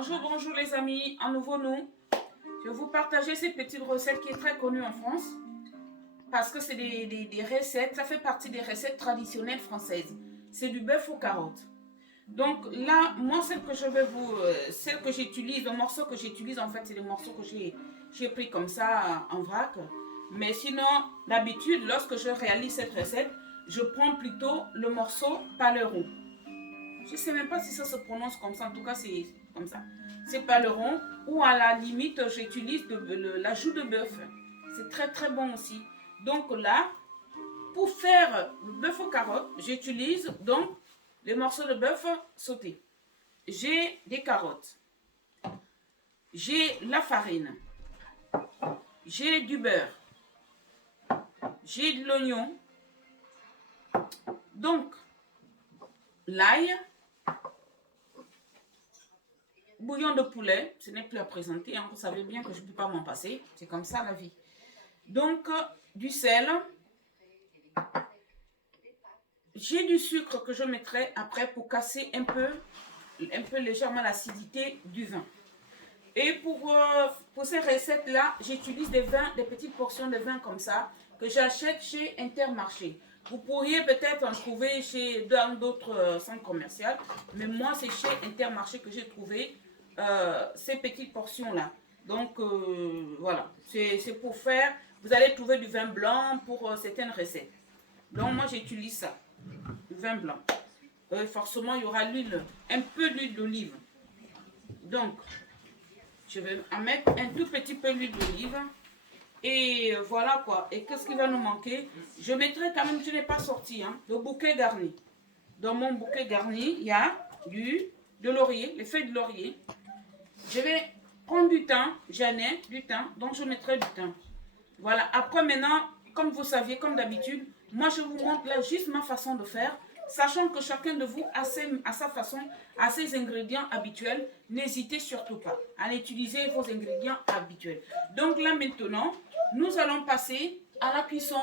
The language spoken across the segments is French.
Bonjour, bonjour les amis, à nouveau nous. Je vais vous partager cette petite recette qui est très connue en France. Parce que c'est des recettes, ça fait partie des recettes traditionnelles françaises. C'est du bœuf aux carottes. Donc là, moi, celle que j'utilise, le morceau que j'utilise, en fait, c'est les morceaux que j'ai pris comme ça en vrac. Mais sinon, d'habitude, lorsque je réalise cette recette, je prends plutôt le morceau paleron. Je ne sais même pas si ça se prononce comme ça, en tout cas, c'est comme ça. C'est paleron, ou à la limite, j'utilise la joue de bœuf. C'est très très bon aussi. Donc là, pour faire le bœuf aux carottes, j'utilise donc les morceaux de bœuf sautés. J'ai des carottes. J'ai la farine. J'ai du beurre. J'ai de l'oignon. Donc, l'ail. Bouillon de poulet, ce n'est plus à présenter, hein, vous savez bien que je ne peux pas m'en passer, c'est comme ça la vie. Donc, du sel. J'ai du sucre que je mettrai après pour casser un peu légèrement l'acidité du vin. Et pour ces recettes-là, j'utilise des petites portions de vin comme ça, que j'achète chez Intermarché. Vous pourriez peut-être en trouver dans d'autres centres commerciaux, mais moi, c'est chez Intermarché que j'ai trouvé ces petites portions-là. Donc, voilà, c'est pour faire, vous allez trouver du vin blanc pour certaines recettes. Donc, moi, j'utilise ça, du vin blanc. Forcément, il y aura l'huile, un peu d'huile d'olive. Donc, je vais en mettre un tout petit peu d'huile d'olive. Et voilà quoi. Et qu'est-ce qui va nous manquer? Je mettrai quand même, je n'ai pas sorti, hein, le bouquet garni. Dans mon bouquet garni, il y a de laurier, les feuilles de laurier. Je vais prendre du thym, j'en ai du thym, donc je mettrai du thym. Voilà, après maintenant, comme vous saviez, comme d'habitude, moi je vous montre là juste ma façon de faire, sachant que chacun de vous a sa façon, a ses ingrédients habituels. N'hésitez surtout pas à utiliser vos ingrédients habituels. Donc là maintenant, nous allons passer à la cuisson.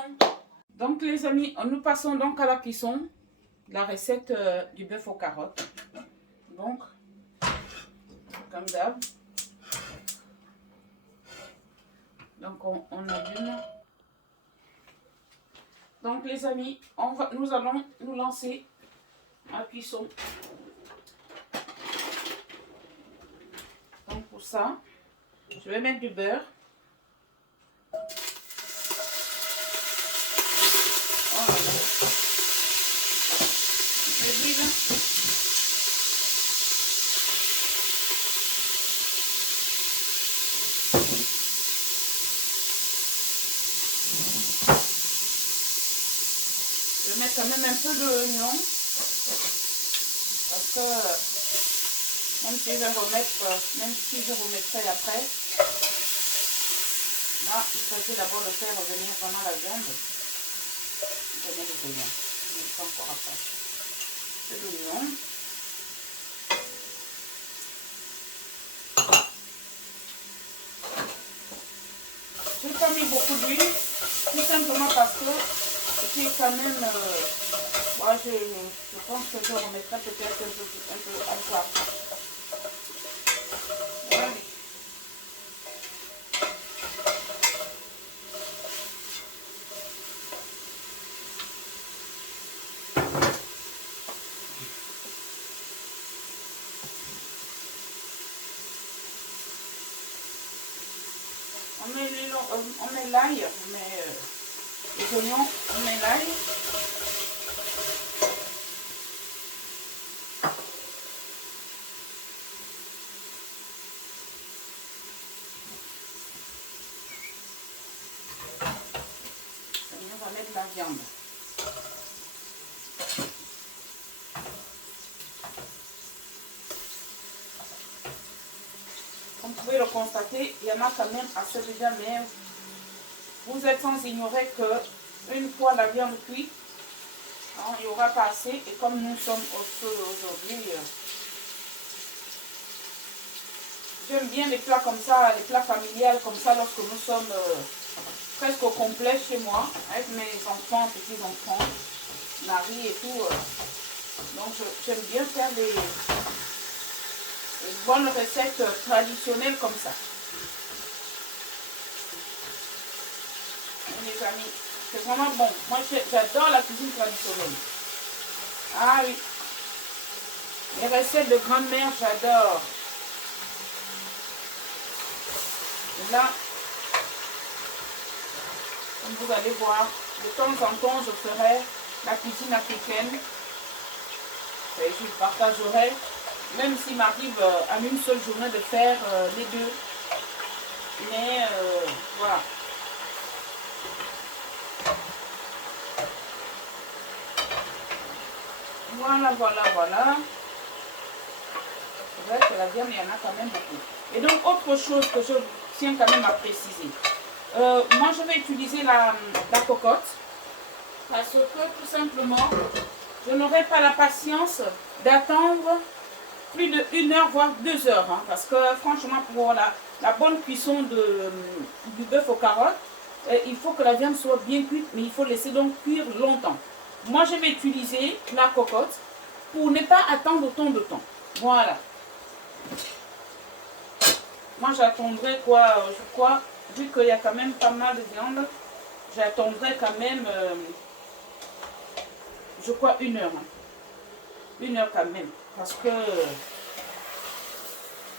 Donc les amis, nous passons donc à la cuisson de la recette du bœuf aux carottes. Donc, comme d'hab. Donc on allume. Donc les amis, nous allons nous lancer à la cuisson. Donc pour ça, je vais mettre du beurre. Oh là là. De l'huile. Je vais mettre quand même un peu d'oignon. Parce que même si je remettrai après, là, il s'agit d'abord de faire revenir vraiment la viande. Je mets des oignons. Je mets ça encore après. De l'oignon. Je n'ai pas mis beaucoup d'huile, tout simplement parce que c'est quand même, moi je pense que je remettrai peut-être un peu après. Voilà. On met l'ail, on met les oignons, on met l'ail. On va mettre la viande. Comme vous pouvez le constater, il y en a quand même assez déjà, mais vous êtes sans ignorer que une fois la viande cuite, hein, il n'y aura pas assez. Et comme nous sommes au feu aujourd'hui, j'aime bien les plats comme ça, les plats familiales comme ça, lorsque nous sommes presque au complet chez moi, avec mes enfants, petits-enfants, mari et tout. Donc j'aime bien faire Une bonne recette traditionnelle comme ça. Les amis, c'est vraiment bon. Moi, j'adore la cuisine traditionnelle. Ah oui. Les recettes de grand-mère, j'adore. Là, comme vous allez voir, de temps en temps, je ferai la cuisine africaine. Et je partagerai, même s'il m'arrive en une seule journée de faire les deux. Mais voilà. Voilà. C'est vrai que la viande, il y en a quand même beaucoup. Et donc, autre chose que je tiens quand même à préciser. Moi, je vais utiliser la cocotte. Parce que, tout simplement, je n'aurai pas la patience d'attendre plus de 1 heure, voire 2 heures. Hein, parce que, franchement, pour la bonne cuisson du bœuf aux carottes, il faut que la viande soit bien cuite, mais il faut laisser donc cuire longtemps. Moi, je vais utiliser la cocotte pour ne pas attendre autant de temps. Voilà. Moi, j'attendrai quoi, je crois, vu qu'il y a quand même pas mal de viande, j'attendrai quand même, je crois, 1 heure. Hein. 1 heure quand même. Parce que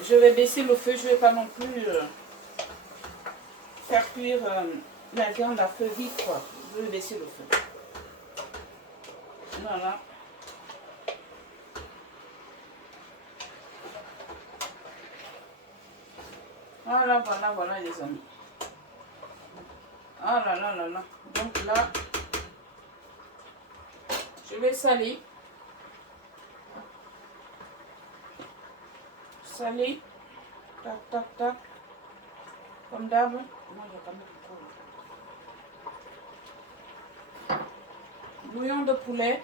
je vais baisser le feu, je ne vais pas non plus faire cuire la viande à feu vite, quoi. Je vais baisser le feu. Voilà. Voilà les amis. Ah là. Donc là, je vais saler. Saler. Tac. Comme d'hab. Moi, j'ai pas mis trop. Bouillon de poulet.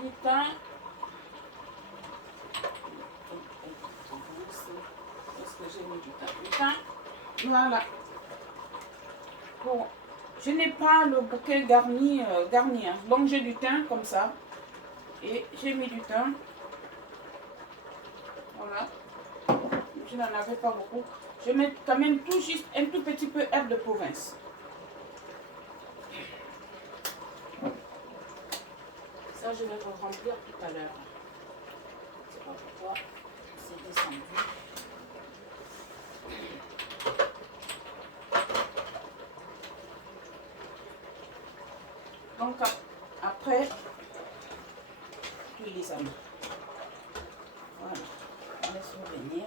Du thym. Est-ce que j'ai mis du thym? Du thym. Voilà. Bon, je n'ai pas le bouquet garni, hein. Donc j'ai du thym comme ça. Et j'ai mis du thym. Voilà. Je n'en avais pas beaucoup. Je mets quand même tout juste un tout petit peu herbe de province. Ça, je vais le remplir tout à l'heure. Je ne sais pas pourquoi c'est descendu. Donc, après, puis les amis. Voilà. On laisse revenir.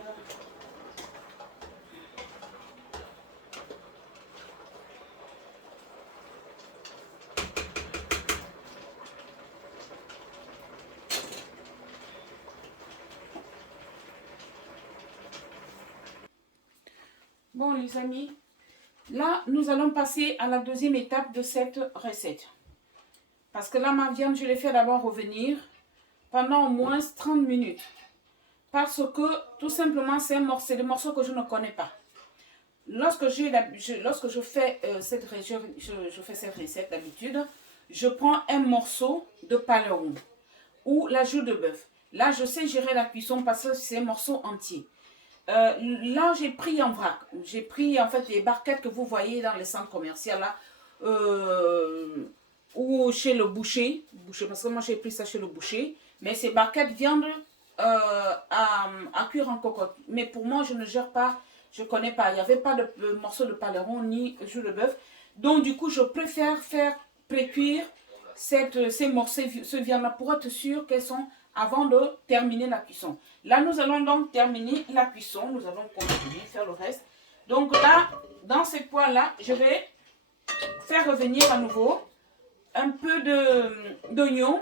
Bon les amis, là nous allons passer à la deuxième étape de cette recette. Parce que là ma viande, je l'ai fait d'abord revenir pendant au moins 30 minutes. Parce que tout simplement c'est des morceaux que je ne connais pas. Lorsque je fais cette recette d'habitude, je prends un morceau de paleron ou la joue de bœuf. Là je sais gérer la cuisson parce que c'est un morceau entier. Là, j'ai pris en vrac. J'ai pris en fait les barquettes que vous voyez dans les centres commerciaux là, ou chez le boucher, parce que moi j'ai pris ça chez le boucher. Mais ces barquettes viande à cuire en cocotte. Mais pour moi, je ne gère pas, je ne connais pas. Il n'y avait pas de morceau de paleron ni joue de bœuf. Donc du coup, je préfère faire pré-cuire ces morceaux, ce viande-là pour être sûr qu'elles sont avant de terminer la cuisson. Là, nous allons donc terminer la cuisson. Nous allons continuer à faire le reste. Donc là, dans ces poêles-là, je vais faire revenir à nouveau un peu d'oignon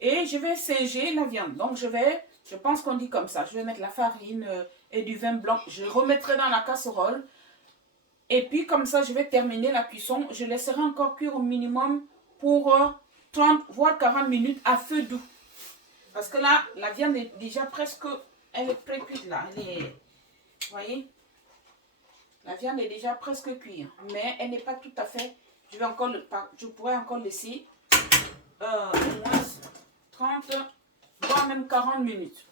et je vais singer la viande. Donc je pense qu'on dit comme ça. Je vais mettre la farine et du vin blanc. Je remettrai dans la casserole. Et puis comme ça, je vais terminer la cuisson. Je laisserai encore cuire au minimum pour 30 voire 40 minutes à feu doux. Parce que là, la viande est déjà presque elle est pré-cuite là. Elle est, vous voyez, la viande est déjà presque cuite, mais elle n'est pas tout à fait. Je pourrais encore laisser au moins 30, voire même 40 minutes.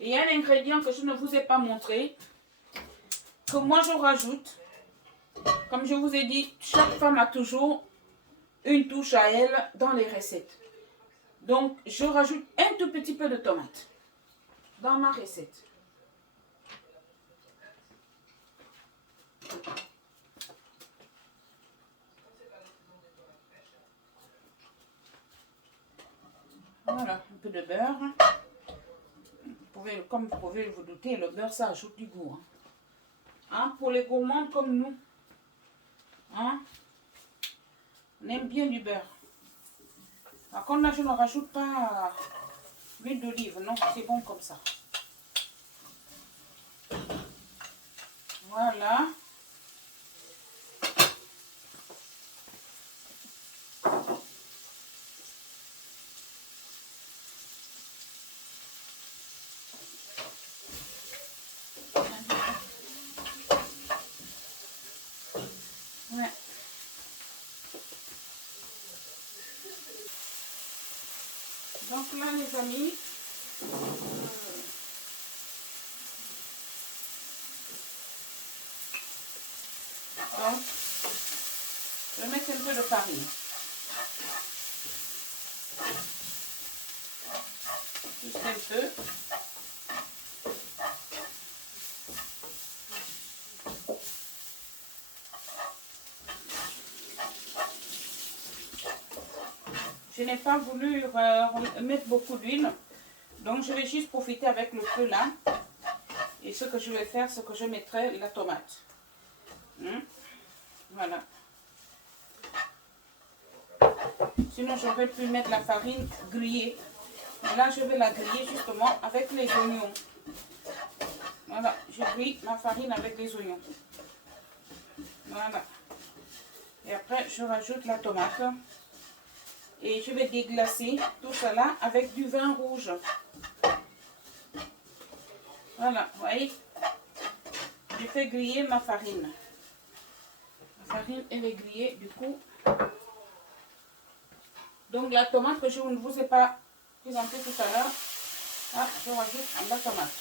Et il y a un ingrédient que je ne vous ai pas montré, que moi je rajoute. Comme je vous ai dit, chaque femme a toujours une touche à elle dans les recettes. Donc, je rajoute un tout petit peu de tomate dans ma recette. Voilà, un peu de beurre. Comme vous pouvez vous douter, le beurre, ça ajoute du goût. Hein, pour les gourmands comme nous, hein, on aime bien du beurre. Par contre, là, je ne rajoute pas l'huile d'olive. Non, c'est bon comme ça. Voilà. Ouais. Donc là, les amis, donc, je vais mettre un peu de farine. Juste un peu. Je n'ai pas voulu mettre beaucoup d'huile. Donc, je vais juste profiter avec le feu là. Et ce que je vais faire, c'est que je mettrai la tomate. Voilà. Sinon, j'aurais pu mettre la farine grillée. Mais là, je vais la griller justement avec les oignons. Voilà, je grille ma farine avec les oignons. Voilà. Et après, je rajoute la tomate. Et je vais déglacer tout cela avec du vin rouge. Voilà, vous voyez. Je fais griller ma farine. La farine, elle est grillée, du coup. Donc, la tomate que je ne vous ai pas présentée tout à l'heure, là, je rajoute la tomate.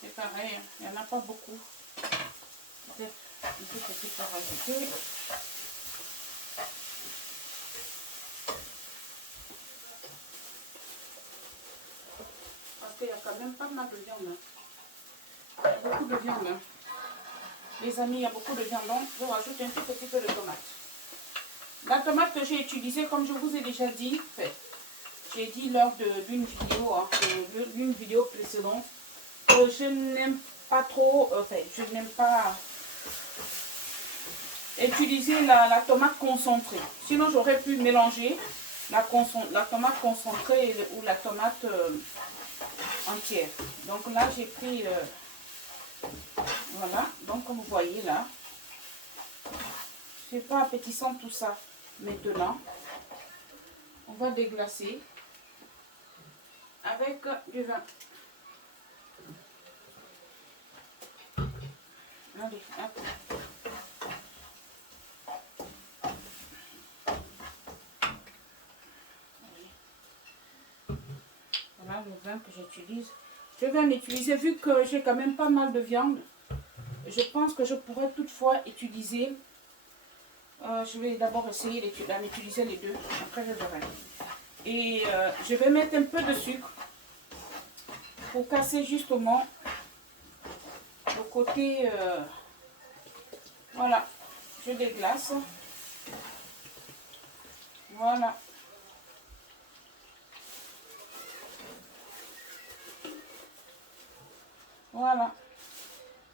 C'est pareil, il n'y en a pas beaucoup. Peut-être un peu petit à rajouter. Parce qu'il y a quand même pas mal de viande. Il y a beaucoup de viande. Les amis, il y a beaucoup de viande. Donc, je rajoute un tout petit peu de tomate. La tomate que j'ai utilisée, comme je vous ai déjà dit, j'ai dit lors d'une vidéo précédente, que je n'aime pas trop, je n'aime pas utiliser la tomate concentrée. Sinon, j'aurais pu mélanger la tomate concentrée ou la tomate entière. Donc là, j'ai pris, voilà, donc comme vous voyez là, c'est pas appétissant tout ça. Maintenant, on va déglacer avec du vin. Allez, hop. Voilà le vin que j'utilise. Je vais m'utiliser, vu que j'ai quand même pas mal de viande, je pense que je pourrais toutefois utiliser, je vais d'abord essayer d'utiliser les deux, après je verrai. Et je vais mettre un peu de sucre pour casser justement le côté, voilà, je déglace, voilà. Voilà,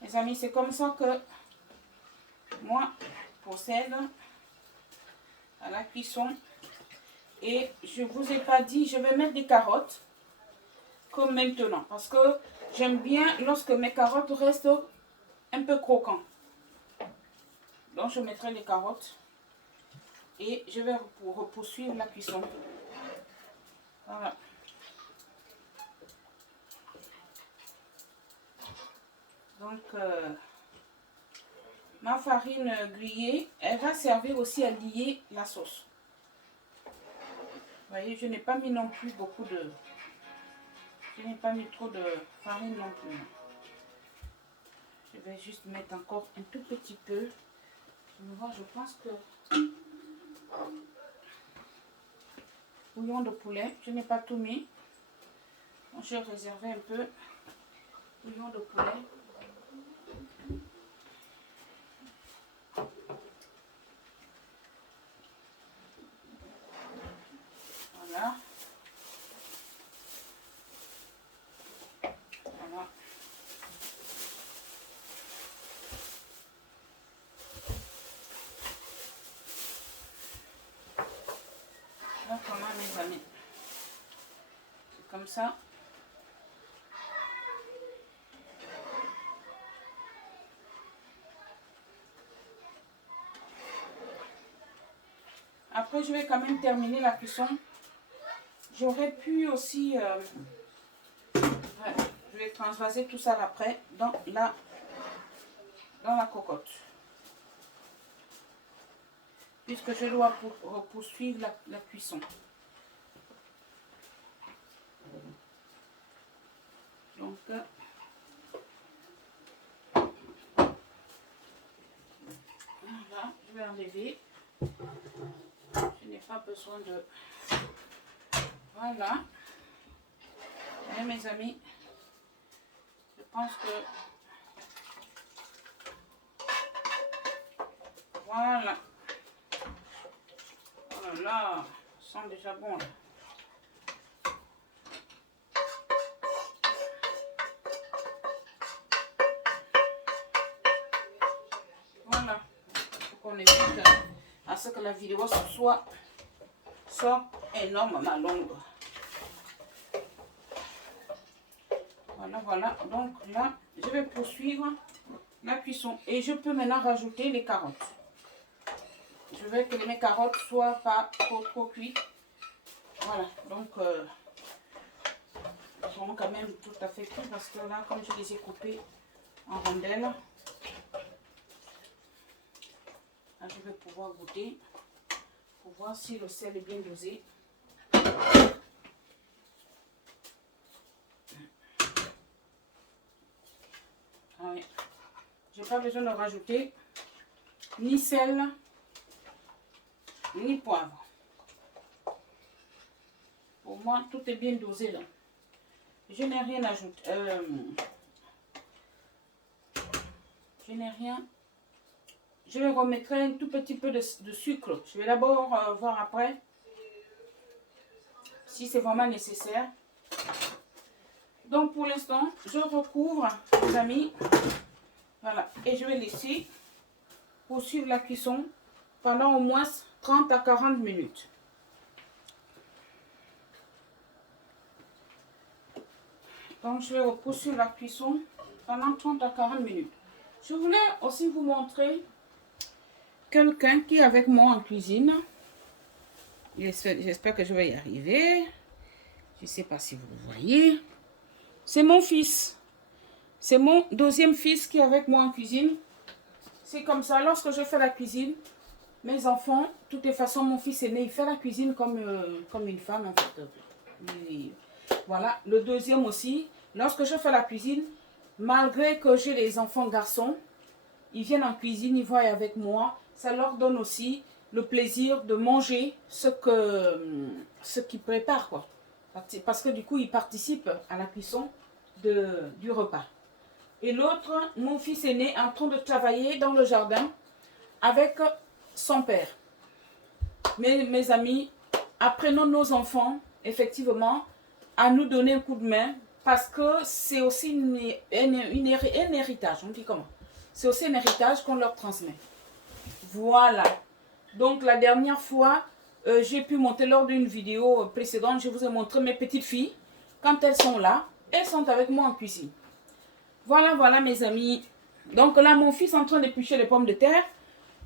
les amis, c'est comme ça que moi procède à la cuisson. Et je vous ai pas dit, je vais mettre des carottes comme maintenant, parce que j'aime bien lorsque mes carottes restent un peu croquantes. Donc, je mettrai les carottes. Et je vais poursuivre la cuisson. Voilà. Donc, ma farine grillée, elle va servir aussi à lier la sauce. Vous voyez, je n'ai pas mis non plus beaucoup de... Je n'ai pas mis trop de farine non plus. Je vais juste mettre encore un tout petit peu. Je pense que... Bouillon de poulet, je n'ai pas tout mis. Donc, je vais réserver un peu. Bouillon de poulet. Voilà. Voilà. Voilà comment mes amis. C'est comme ça. Après, je vais quand même terminer la cuisson. J'aurais pu aussi... je vais transvaser tout ça après dans la cocotte. Puisque je dois poursuivre la cuisson. Donc, voilà, je vais enlever. Je n'ai pas besoin de... Voilà. Et mes amis, je pense que... Voilà. Oh là là, ça sent déjà bon là. Voilà. Il faut qu'on évite à ce que la vidéo soit énormément longue. Voilà, voilà. Donc là, je vais poursuivre la cuisson. Et je peux maintenant rajouter les carottes. Je veux que mes carottes soient pas trop cuites. Voilà. Donc, elles seront quand même tout à fait cuites parce que là, comme je les ai coupées en rondelles, là, je vais pouvoir goûter pour voir si le sel est bien dosé. Oui. Je n'ai pas besoin de rajouter ni sel ni poivre. Pour moi, tout est bien dosé là. Je n'ai rien ajouté. Je n'ai rien. Je vais remettre un tout petit peu de sucre. Je vais d'abord voir après si c'est vraiment nécessaire. Donc pour l'instant, je recouvre, les amis. Voilà. Et je vais laisser poursuivre la cuisson pendant au moins 30 à 40 minutes. Donc je vais poursuivre la cuisson pendant 30 à 40 minutes. Je voulais aussi vous montrer quelqu'un qui est avec moi en cuisine. J'espère que je vais y arriver. Je ne sais pas si vous le voyez. C'est mon fils. C'est mon deuxième fils qui est avec moi en cuisine. C'est comme ça, lorsque je fais la cuisine, mes enfants, de toutes les façons, mon fils aîné, il fait la cuisine comme une femme en fait. Voilà, le deuxième aussi, lorsque je fais la cuisine, malgré que j'ai les enfants garçons, ils viennent en cuisine, ils voient avec moi. Ça leur donne aussi le plaisir de manger ce qu'ils préparent, quoi. Parce que du coup, ils participent à la cuisson du repas. Et l'autre, mon fils aîné, en train de travailler dans le jardin avec son père. Mes amis, apprenons nos enfants, effectivement, à nous donner un coup de main parce que c'est aussi un héritage. On dit comment? C'est aussi un héritage qu'on leur transmet. Voilà. Donc, la dernière fois, j'ai pu monter lors d'une vidéo précédente, je vous ai montré mes petites filles. Quand elles sont là, elles sont avec moi en cuisine. Voilà, voilà mes amis. Donc là, mon fils est en train d'éplucher les pommes de terre.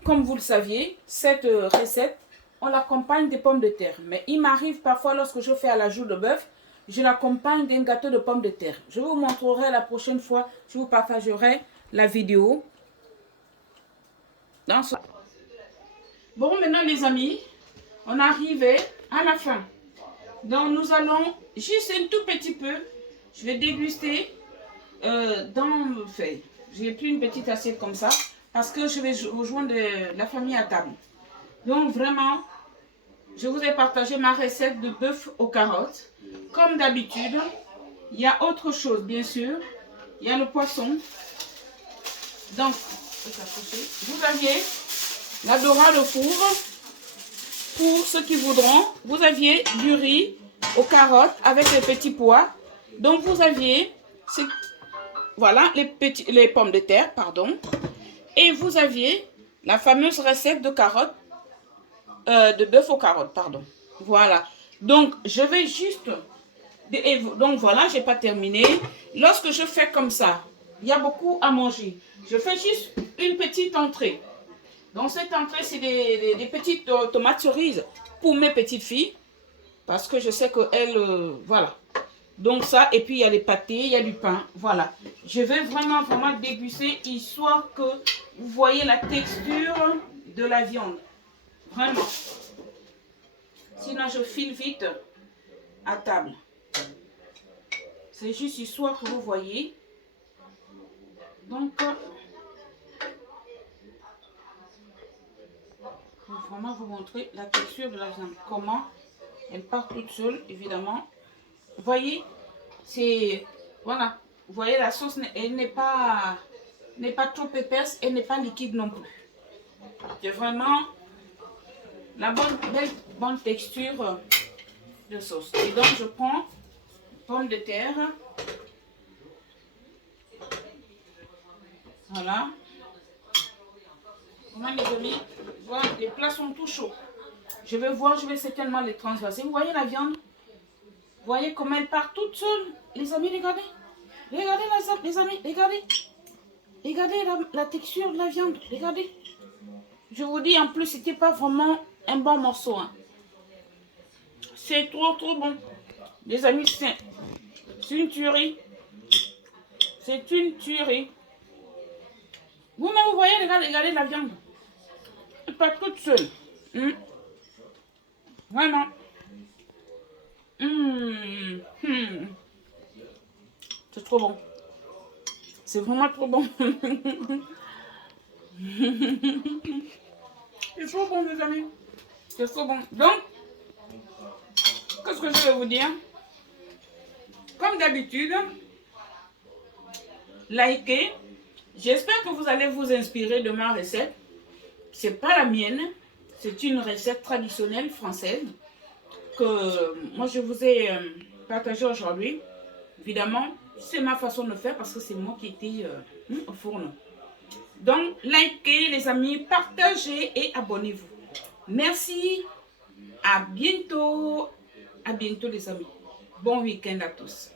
comme vous le saviez, cette recette, on l'accompagne des pommes de terre. Mais il m'arrive parfois, lorsque je fais à la joue de bœuf, je l'accompagne d'un gâteau de pommes de terre. Je vous montrerai la prochaine fois, je vous partagerai la vidéo. Bon, maintenant les amis, on arrive à la fin. Donc nous allons juste un tout petit peu, je vais déguster j'ai pris une petite assiette comme ça parce que je vais rejoindre la famille à table. Donc vraiment, je vous ai partagé ma recette de bœuf aux carottes. Comme d'habitude, il y a autre chose bien sûr, il y a le poisson. Donc, vous aviez la dorade au four. Pour ceux qui voudront, vous aviez du riz aux carottes avec les petits pois. Donc vous aviez, voilà, les pommes de terre, pardon. Et vous aviez la fameuse recette de carottes, de bœuf aux carottes, pardon. Voilà. Donc je vais juste, donc voilà, j'ai pas terminé. Lorsque je fais comme ça, il y a beaucoup à manger. Je fais juste une petite entrée. Donc cette entrée, c'est des petites tomates cerises pour mes petites filles. Parce que je sais qu'elles, voilà. Donc ça, et puis il y a les pâtés, il y a du pain, voilà. Je vais vraiment déguster, histoire que vous voyez la texture de la viande. Vraiment. Sinon, je file vite à table. C'est juste histoire que vous voyez. Donc... je vais vraiment vous montrer la texture de la viande. Comment elle part toute seule, évidemment. Vous voyez, c'est... Voilà. Vous voyez, la sauce, elle n'est pas trop épaisse, elle n'est pas liquide non plus. C'est vraiment la bonne texture de sauce. Et donc, je prends pommes de terre. Voilà. Voilà, les amis, voilà, les plats sont tout chauds. Je vais certainement les transvaser. Vous voyez la viande? Vous voyez comment elle part toute seule? Les amis, regardez. Regardez les amis, regardez. Regardez la texture de la viande, regardez. Je vous dis, en plus, c'était pas vraiment un bon morceau. Hein. C'est trop bon. Les amis, c'est une tuerie. C'est une tuerie. Vous-même, vous voyez, regardez la viande. Pas toute seule. Vraiment. C'est trop bon. C'est vraiment trop bon. C'est trop bon, mes amis. C'est trop bon. Donc, qu'est-ce que je vais vous dire? Comme d'habitude, likez. J'espère que vous allez vous inspirer de ma recette. C'est pas la mienne. C'est une recette traditionnelle française que moi je vous ai partagée aujourd'hui. Évidemment, c'est ma façon de faire parce que c'est moi qui étais au fourneau. Donc, likez les amis, partagez et abonnez-vous. Merci. À bientôt. À bientôt les amis. Bon week-end à tous.